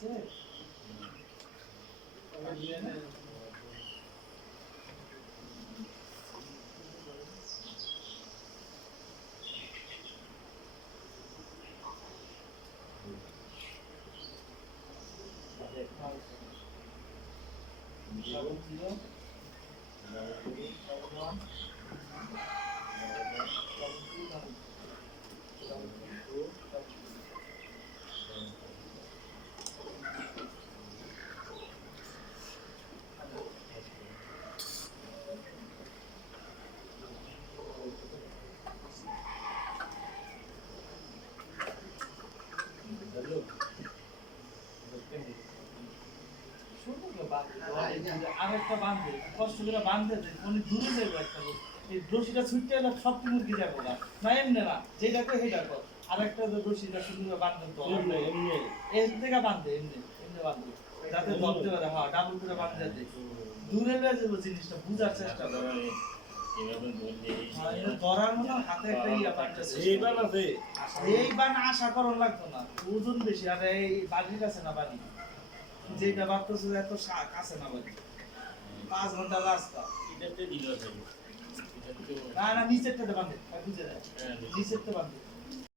আছে আরেকটা বাঁধে কষ্ট করে বাঁধতে দেয় উনি দূরে যাবে একটা লোক এই রশিটা ছুটতে এলে সব মুরগি যাবো না না এমনি না যেটা কো সেটা কর আরেকটা রশিটা সুন্দর বাঁধতে তো এমনি এর থেকে বাঁধে এমনি এমনি বাঁধে যাতে ধরতে পারে হ্যাঁ ডাবল করে বাঁধতে দেয় দূরে লয়ে যাবো জিনিসটা বুঝার চেষ্টা করে ধরার মতো হাতে একটা ইয়া পাইতেছে এই বান আশা করার লাগতো না ওজন বেশি আর এই বাড়ির কাছে না বাড়ি যেটা ভাবতেছে এত কাছে না বাড়ি 5 ঘন্টা রাস্তা এটাতে দিল না না নিচেরটাতে বাঁধে বুঝে যায় নিচেরটা বাঁধে